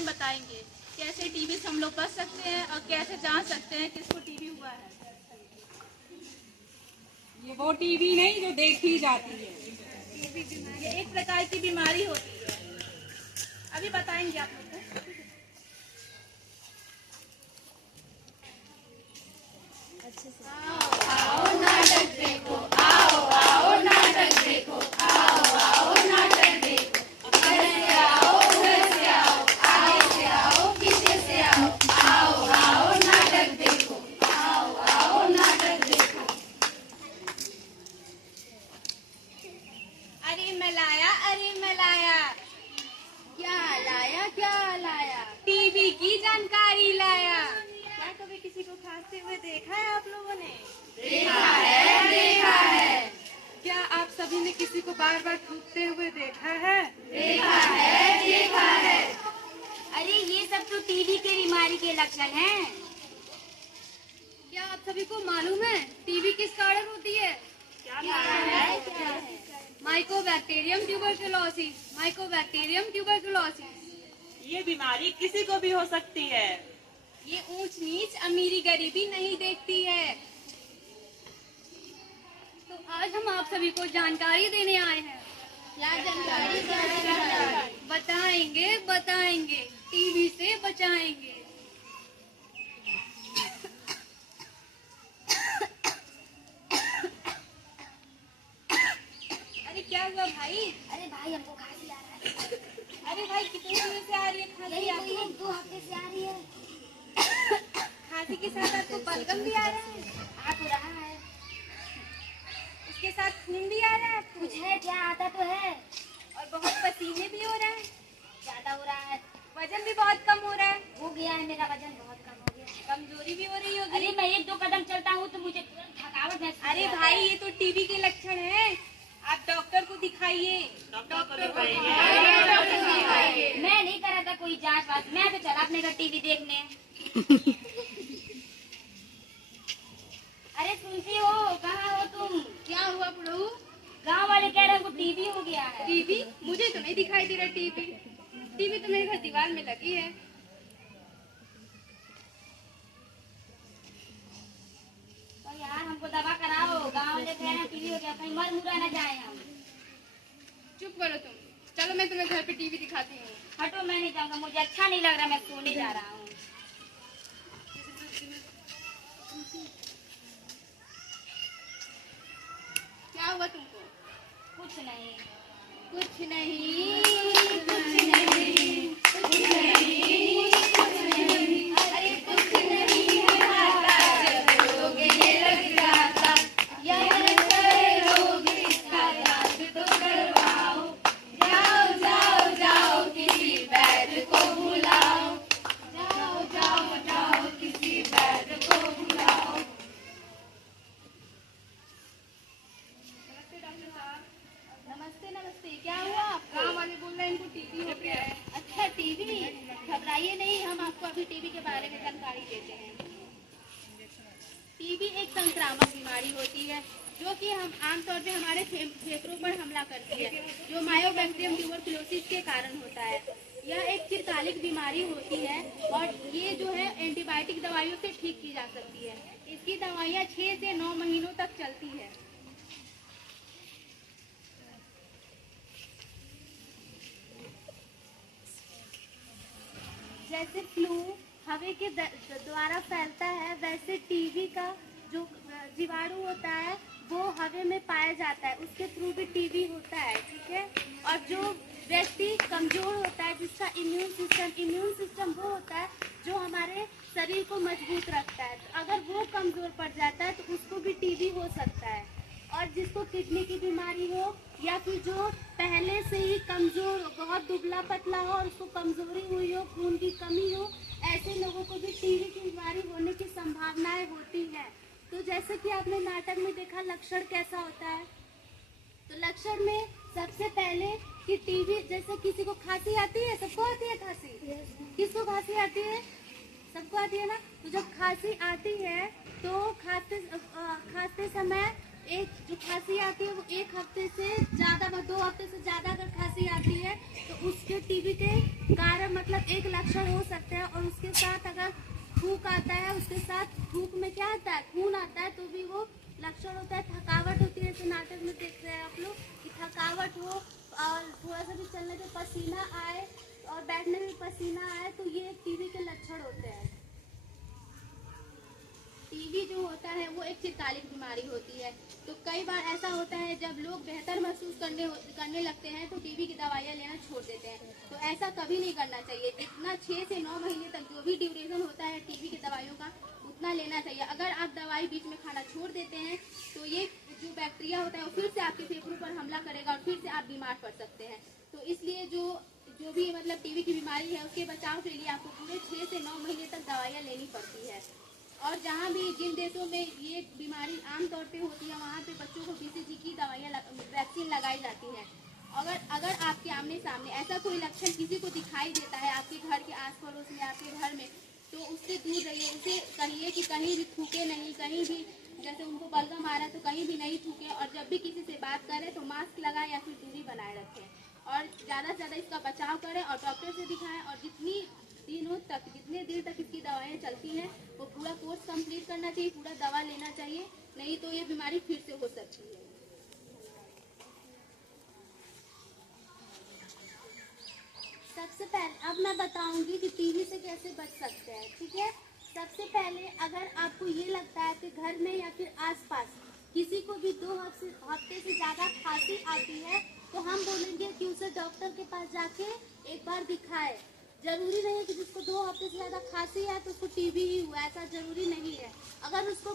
में बताएंगे कैसे टीबी से हम लोग बच सकते हैं और कैसे जान सकते हैं किसको टीबी हुआ है। ये वो टीबी नहीं जो देखी जाती है, ये एक प्रकार की बीमारी होती है। अभी बताएंगे आप लोग को। आओ नाटक देखो, आओ आओ नाटक देखो, आओ आओ नाटक देखो, इधर से आओ उधर से आओ, आगे से आओ पीछे से आओ, आओ आओ नाटक देखो, आओ आओ नाटक देखो। अरे मैं लाया, क्या लाया, टीबी की जानकारी लाया। क्या कभी किसी को खांसते हुए देखा है आप लोगों ने? देखा है। क्या आप सभी ने किसी को बार बार थूकते हुए देखा है? देखा है। अरे ये सब तो टीबी के बीमारी के लक्षण हैं। क्या आप सभी को मालूम है टीबी किस कारण होती है? क्या है? Mycobacterium tuberculosis. ये बीमारी किसी को भी हो सकती है। ये ऊंच नीच अमीरी गरीबी नहीं देखती है। तो आज हम आप सभी को जानकारी देने आए हैं। क्या जानकारी? बताएंगे टीबी से बचाएंगे। अरे क्या हुआ भाई? अरे भाई हमको खांसी आ रहा है। अरे भाई कितने दिनों से आ रही है खांसी? यही 1-2 हफ्ते से आ रही है। खांसी के साथ आपको बलगम भी आ रहा है? आ तो रहा है। उसके साथ खून भी आ रहा है आपको? कुछ है क्या? आता तो है। और बहुत पसीने भी हो रहा है? ज्यादा हो रहा है। वजन भी बहुत कम हो रहा है? हो गया है, मेरा वजन बहुत कम हो गया है। कमजोरी भी हो रही होगी? अरे मैं 1-2 कदम चलता हूँ तो मुझे तुरंत थकावट महसूस अरे होता भाई है। ये तो टीबी के लक्षण हैं। आप डॉक्टर को दिखाइए। मैं नहीं करा था कोई जांच वाच, मैं तो चला अपने घर टीवी देखने। अरे सुनती हो, कहाँ हो तुम? क्या हुआ बुढ़ऊ? गांव वाले कह रहे हैं हमको टीबी हो गया है। टीबी? मुझे तो नहीं दिखाई दे रहा टीबी। टीबी तो मेरे घर दीवार में लगी है। तो यार हमको दवा कराओ, गांव वाले कह रहे हैं टीबी हो गया, कहीं मर मुरा न जाए हम। चुप करो तुम। चलो मैं तुम्हें घर पे टीवी दिखाती हूँ। हटो, मैं नहीं जाऊंगा, मुझे अच्छा नहीं लग रहा, मैं सोने जा रहा हूँ। क्या हुआ तुमको? कुछ नहीं। कुछ नहीं। अरे कुछ नहीं है आता, जब रोग ये लग जाता, यह रोग इसका इलाज तो करवाओ। जाओ जाओ जाओ किसी वैद्य को बुलाओ। जाओ जाओ जाओ किसी वैद्य को बुलाओ। नमस्ते। क्या हुआ आपको? गाँव वाले बोल रहे हैं इनको टीबी हो गया है। अच्छा टीबी? घबराइए नहीं, हम आपको अभी टीबी के बारे में जानकारी देते हैं। टीबी एक संक्रामक बीमारी होती है जो कि हम आमतौर पे हमारे फेफड़ों पर हमला करती है, जो मायोबैक्टीरियम ट्यूबरकुलोसिस के कारण होता है। यह एक चिरकालिक बीमारी होती है और ये जो है एंटीबायोटिक दवाइयों से ठीक की जा सकती है। इसकी दवाइयाँ 6 से 9 महीनों तक चलती है। जैसे फ्लू हवा के द्वारा फैलता है, वैसे टीबी का जो जीवाणु होता है वो हवा में पाया जाता है, उसके थ्रू भी टीबी होता है। ठीक है। और जो व्यक्ति कमजोर होता है, जिसका इम्यून सिस्टम वो होता है जो हमारे शरीर को मजबूत रखता है, अगर वो कमजोर पड़ जाता है तो उसको भी टीबी हो सकता है। और जिसको किडनी की बीमारी हो या फिर जो पहले से ही कमजोर, बहुत दुबला पतला हो और उसको कमजोरी हुई हो, खून की कमी हो, ऐसे लोगों को भी टीबी की बीमारी होने की संभावनाएं होती है। तो जैसे कि आपने नाटक में देखा लक्षण कैसा होता है, तो लक्षण में सबसे पहले कि टीबी, जैसे किसी को खांसी आती है, सबको आती है खांसी? किसको खांसी आती है? सबको आती है ना। तो जब खांसी आती है तो खांसते समय एक जो खांसी आती है वो एक हफ्ते से ज़्यादा 2 हफ्ते से ज़्यादा अगर खांसी आती है तो उसके टीबी के कारण मतलब एक लक्षण हो सकते हैं। और उसके साथ अगर थूक आता है, उसके साथ थूक में क्या आता है, खून आता है, तो भी वो लक्षण होता है। थकावट होती है, जैसे नाटक में देख रहे हैं आप लोग कि थकावट हो और थोड़ा सा भी चलने पे पसीना आए और बैठने में पसीना आए, तो ये टीबी के लक्षण होते हैं। टीबी जो होता है वो एक चिरकालिक बीमारी होती है। तो कई बार ऐसा होता है जब लोग बेहतर महसूस करने लगते हैं तो टीबी की दवाइयाँ लेना छोड़ देते हैं। तो ऐसा कभी नहीं करना चाहिए। जितना 6 से 9 महीने तक जो भी ड्यूरेशन होता है टीबी की दवाइयों का उतना लेना चाहिए। अगर आप दवाई बीच में खाना छोड़ देते हैं तो ये जो बैक्टीरिया होता है वो फिर से आपके फेफड़ों पर हमला करेगा और फिर से आप बीमार पड़ सकते हैं। तो इसलिए जो भी मतलब टीबी की बीमारी है उसके बचाव के लिए आपको पूरे 6 से 9 महीने तक दवाइयाँ लेनी पड़ती है। और जहाँ भी जिन देशों में ये बीमारी आमतौर पे होती है वहाँ पे बच्चों को BCG की दवाइयाँ वैक्सीन लगाई जाती है। अगर आपके आमने सामने ऐसा कोई लक्षण किसी को दिखाई देता है आपके घर के आस पड़ोस में, आपके घर में, तो उससे दूर रहिए। उसे कहिए कि कहीं भी थूके नहीं, कहीं भी जैसे उनको बलगम आ रहा है तो कहीं भी नहीं थूके। और जब भी किसी से बात करें तो मास्क लगाएं या फिर दूरी बनाए रखें। और ज़्यादा से ज़्यादा इसका बचाव करें और डॉक्टर से दिखाएं। और जितने दिन तक इसकी दवाएं चलती हैं वो पूरा कोर्स कंप्लीट करना चाहिए, पूरा दवा लेना चाहिए, नहीं तो ये बीमारी फिर से हो सकती है। सबसे पहले अब मैं बताऊंगी कि टीबी से कैसे बच सकते हैं, ठीक है। सबसे पहले अगर आपको ये लगता है कि घर में या फिर आसपास किसी को भी 2 हफ्ते से ज़्यादा खांसी आती है तो हम बोलेंगे कि उसे डॉक्टर के पास जाके एक बार दिखाए। जरूरी नहीं कि जिसको 2 हफ्ते से ज़्यादा खांसी है तो उसको टीबी ही हुआ, ऐसा जरूरी नहीं है। अगर उसको